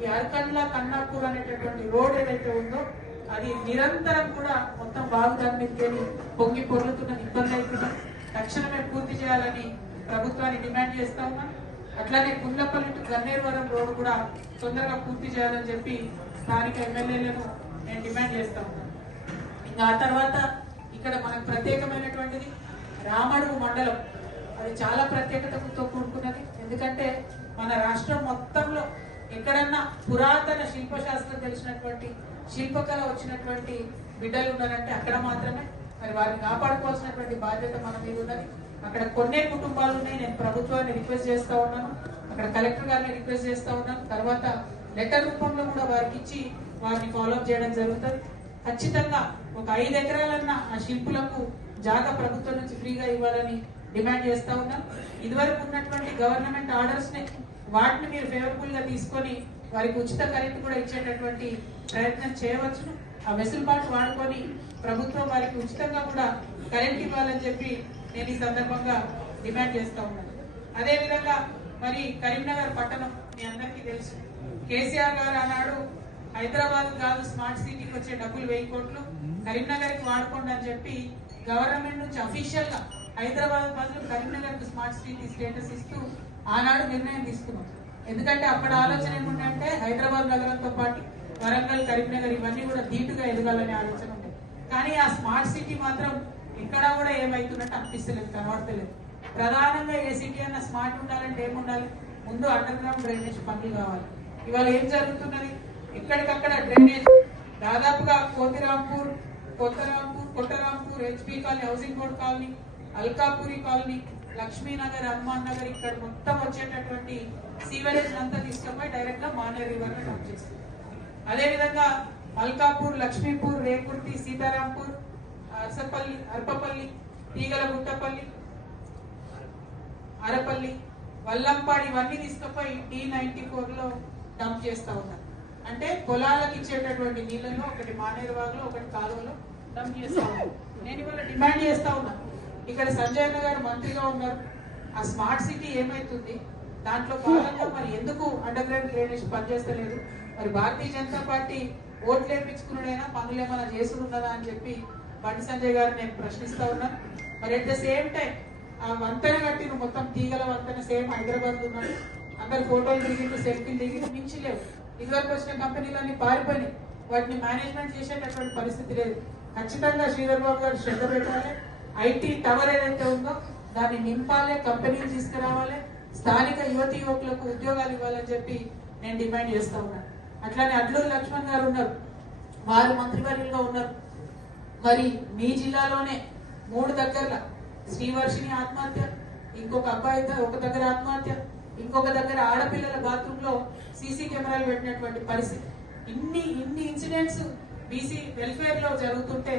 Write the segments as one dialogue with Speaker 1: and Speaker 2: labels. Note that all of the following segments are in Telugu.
Speaker 1: ఈ అరకండ్ల కన్నాపూర్ అనేటటువంటి రోడ్ ఏదైతే ఉందో అది నిరంతరం కూడా మొత్తం బాగు దాని మీదకి పొంగి పొర్లుతున్న ఇబ్బంది అవుతున్నా తక్షణమే పూర్తి చేయాలని ప్రభుత్వాన్ని డిమాండ్ చేస్తా ఉన్నాం. అట్లానే కుందపల్లి టు గన్నేరువరం రోడ్ కూడా తొందరగా పూర్తి చేయాలని చెప్పి స్థానిక ఎమ్మెల్యేలను నేను డిమాండ్ చేస్తా ఉన్నాను ఇంకా ఆ తర్వాత ఇక్కడ మనకు ప్రత్యేకమైనటువంటిది రామడుగు మండలం. అది చాలా ప్రత్యేకతతో కూడుకున్నది. ఎందుకంటే మన రాష్ట్రం మొత్తంలో ఎక్కడన్నా పురాతన శిల్పశాస్త్రం తెలిసినటువంటి శిల్పకళ వచ్చినటువంటి బిడ్డలు ఉన్నారంటే అక్కడ మాత్రమే. మరి వారిని కాపాడుకోవాల్సినటువంటి బాధ్యత మన మీద ఉన్నది. అక్కడ కొన్నే కుటుంబాలు ఉన్నాయి. నేను ప్రభుత్వాన్ని రిక్వెస్ట్ చేస్తా ఉన్నాను. అక్కడ కలెక్టర్ గారిని రిక్వెస్ట్ చేస్తా ఉన్నాను. తర్వాత లెటర్ రూపంలో కూడా వారికి ఇచ్చి వారిని ఫాలోఅప్ చేయడం జరుగుతుంది. ఖచ్చితంగా ఒక ఐదు ఎకరాలన్న ఆ శిల్పులకు జాగా ప్రభుత్వం నుంచి ఫ్రీగా ఇవ్వాలని డిమాండ్ చేస్తా ఉన్నాం. ఇదివరకు ఉన్నటువంటి గవర్నమెంట్ ఆర్డర్స్ని వాటిని మీరు ఫేవరబుల్గా తీసుకొని వారికి ఉచిత కరెంట్ కూడా ఇచ్చేటటువంటి ప్రయత్నం చేయవచ్చును. ఆ వెసులుబాటు వాడుకొని ప్రభుత్వం వారికి ఉచితంగా కూడా కరెంట్ ఇవ్వాలని చెప్పి నేను ఈ సందర్భంగా డిమాండ్ చేస్తా ఉన్నాను. అదేవిధంగా మరి కరీంనగర్ పట్టణం మీ అందరికీ తెలుసు. కేసీఆర్ గారు ఆనాడు హైదరాబాద్ కాదు స్మార్ట్ సిటీకి వచ్చే డబ్బులు వెయ్యి కోట్లు కరీంనగర్కి వాడుకోండి అని చెప్పి గవర్నమెంట్ నుంచి అఫీషియల్గా హైదరాబాద్ బదులు కరీంనగర్కు స్మార్ట్ సిటీ స్టేటస్ ఇస్తూ ఆనాడు నిర్ణయం తీసుకున్నాం. ఎందుకంటే అప్పటి ఆలోచన ఏముందంటే హైదరాబాద్ నగరంతో పాటు వరంగల్ కరీంనగర్ ఇవన్నీ కూడా ధీటుగా ఎదగాలనే ఆలోచన ఉంది. కానీ ఆ స్మార్ట్ సిటీ మాత్రం ఎక్కడా కూడా ఏమైతున్నట్టు అనిపిస్తలేదు కనబడతలేదు. ప్రధానంగా ఏ సిటీ అన్న స్మార్ట్ ఉండాలంటే ఏముండాలి? ముందు అండర్ గ్రౌండ్ డ్రైనేజ్ పనులు కావాలి. ఇవాళ ఏం జరుగుతున్నది? ఎక్కడికక్కడ డ్రైనేజ్ దాదాపుగా Kothirampur Kothrampur Kottarampur HP colony housing board colony Alkapuri colony Lakshminagar Hanuman Nagar ఇక్కడ మొత్తం వచ్చేటటువంటి సీవరేజ్ అంతా తీసుకుపోయి డైరెక్ట్గా మానేరు రివర్లో డంప్ చేస్తుంది. అదే విధంగా అల్కాపూర్ లక్ష్మీపూర్ రేకుర్తి సీతారాంపూర్ అరసపల్లి అర్పపల్లి తీగల గుట్టపల్లి అరపల్లి వల్లంపాడి ఇవన్నీ తీసుకుపోయి టీ నైన్టీ ఫోర్లో డంప్ చేస్తా ఉన్నారు. అంటే పొలాలకు ఇచ్చేటటువంటి నీళ్ళలో ఒకటి మానేరు వాగులో ఒకటి కాలువలో డంప్ చేస్తా ఉన్నారు. నేను ఇవాళ డిమాండ్ చేస్తా ఉన్నాను ఇక్కడ సంజయ్ అన్న గారు మంత్రిగా ఉన్నారు. ఆ స్మార్ట్ సిటీ ఏమైతుంది? దాంట్లో భాగంగా మరి ఎందుకు అండర్ గ్రౌండ్ డ్రైనేజ్ పనిచేస్తలేదు? మరి భారతీయ జనతా పార్టీ ఓట్లు వేయించుకున్నాడైనా పనులు ఏమైనా చేసుకున్నదా అని చెప్పి బండి సంజయ్ గారు నేను ప్రశ్నిస్తా ఉన్నాను మరి అట్ ద సేమ్ టైం ఆ వంతెన కట్టిన మొత్తం తీగల వంతెన సేమ్ హైదరాబాద్ ఉన్నాడు అందరు ఫోటోలు దిగిండు సెల్ఫీలు దిగిండు మించి లేవు. ఇదివరకు వచ్చిన కంపెనీలన్నీ పారిపోయి వాటిని మేనేజ్మెంట్ చేసేటటువంటి పరిస్థితి లేదు. ఖచ్చితంగా శ్రీధర్ బాబు గారు శ్రద్ధ పెట్టాలి. ఐటీ టవర్ ఏదైతే ఉందో దాన్ని నింపాలి కంపెనీలు తీసుకురావాలి స్థానిక యువతి యువకులకు ఉద్యోగాలు ఇవ్వాలని చెప్పి నేను డిమాండ్ చేస్తా ఉన్నాను అట్లానే అడ్లూరు లక్ష్మణ్ గారు ఉన్నారు. వారు మంత్రివర్యులుగా ఉన్నారు. మరి మీ జిల్లాలోనే మూడు దగ్గరల శ్రీవర్షిని ఆత్మహత్య ఇంకొక అబ్బాయి ఒక దగ్గర ఆత్మహత్య ఇంకొక దగ్గర ఆడపిల్లల బాత్రూమ్లో సీసీ కెమెరాలు పెట్టినటువంటి పరిస్థితి. ఇన్ని ఇన్ని ఇన్సిడెంట్స్ బీసీ వెల్ఫేర్లో జరుగుతుంటే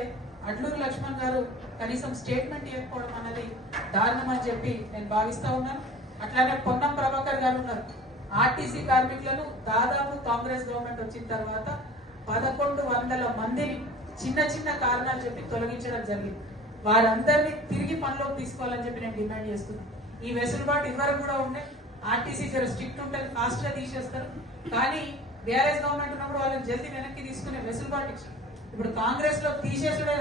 Speaker 1: అడ్లూరు లక్ష్మణ్ గారు కనీసం స్టేట్మెంట్ ఇవ్వకపోవడం అన్నది దారుణం అని చెప్పి నేను భావిస్తా ఉన్నాను. అట్లానే పొన్నం ప్రభాకర్ గారు ఉన్నారు. ఆర్టీసీ కార్మికులను దాదాపు కాంగ్రెస్ గవర్నమెంట్ వచ్చిన తర్వాత పదకొండు వందల మందిని చిన్న చిన్న కారణాలు చెప్పి తొలగించడం జరిగింది. వారందరినీ తిరిగి పనిలోకి తీసుకోవాలని చెప్పి నేను డిమాండ్ చేస్తున్నాను. ఈ వెసులుబాటు ఇదివరకు కూడా ఉండే. ఆర్టీసీ జర స్ట్రిక్ట్ ఉంటుంది కాస్ట్గా తీసేస్తారు. కానీ బీఆర్ఎస్ గవర్నమెంట్ ఉన్నప్పుడు వాళ్ళని జల్దీ వెనక్కి తీసుకునే వెసులుబాటు ఇచ్చారు. ఇప్పుడు కాంగ్రెస్లో తీసేసుడే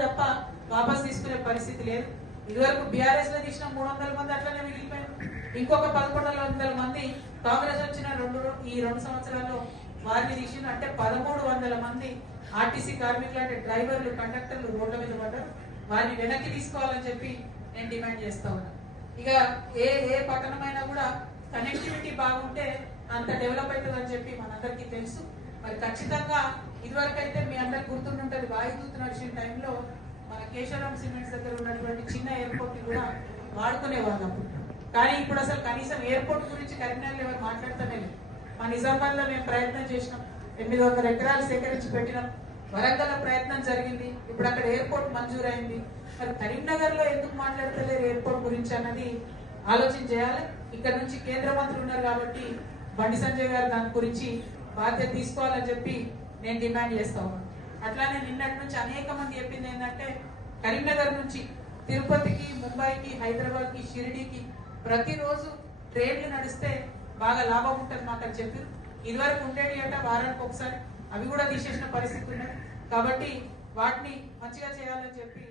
Speaker 1: వాపస్ తీసుకునే పరిస్థితి లేదు. ఇదివరకు బీఆర్ఎస్లో తీసిన మూడు వందల మంది అట్లనే మిగిలిపోయారు. ఇంకొక పదకొండు వందల మంది కాంగ్రెస్ వచ్చిన రెండు ఈ రెండు సంవత్సరాల్లో వారిని తీసిన అంటే పదమూడు వందల మంది ఆర్టీసీ కార్మికులు అంటే డ్రైవర్లు కండక్టర్లు రోడ్ల మీద పడ్డారు. వారిని వెనక్కి తీసుకోవాలని చెప్పి నేను డిమాండ్ చేస్తా ఉన్నా. ఇక ఏ ఏ పట్టణమైనా కూడా కనెక్టివిటీ బాగుంటే అంత డెవలప్ అవుతుందని చెప్పి మనందరికీ తెలుసు. మరి ఖచ్చితంగా ఇదివరకైతే మీ అందరికి గుర్తుంటుంటది వాయుదూత నడిచిన టైంలో మన కేశవరామ్ సిమెంట్స్ దగ్గర ఉన్నటువంటి చిన్న ఎయిర్పోర్ట్ కూడా వాడుకునే వాళ్ళం కానీ ఇప్పుడు అసలు కనీసం ఎయిర్పోర్ట్ గురించి కరీంనగర్ ఎవరు మాట్లాడతానే లేదు. మా నిజామాబాద్లో మేము ప్రయత్నం చేసినాం. ఎనిమిది వందల ఎకరాలు సేకరించి పెట్టినాం. వరంగల్ ప్రయత్నం జరిగింది. ఇప్పుడు అక్కడ ఎయిర్పోర్ట్ మంజూరైంది. మరి కరీంనగర్లో ఎందుకు మాట్లాడతలేరు ఎయిర్పోర్ట్ గురించి అన్నది ఆలోచన చేయాలి. ఇక్కడ నుంచి కేంద్ర మంత్రి ఉన్నారు కాబట్టి బండి సంజయ్ గారు దాని గురించి బాధ్యత తీసుకోవాలని చెప్పి నేను డిమాండ్ చేస్తా ఉన్నాను. అట్లానే నిన్నటి నుంచి అనేక మంది చెప్పింది ఏంటంటే కరీంనగర్ నుంచి తిరుపతికి ముంబైకి హైదరాబాద్కి షిరిడీకి ప్రతిరోజు ట్రైన్లు నడిస్తే బాగా లాభం ఉంటుంది మాకు అని చెప్పారు ఇదివరకు ఉండేవి అంటే వారానికి ఒకసారి. అవి కూడా తీసేసిన పరిస్థితి ఉన్నది కాబట్టి వాటిని మంచిగా చేయాలని చెప్పి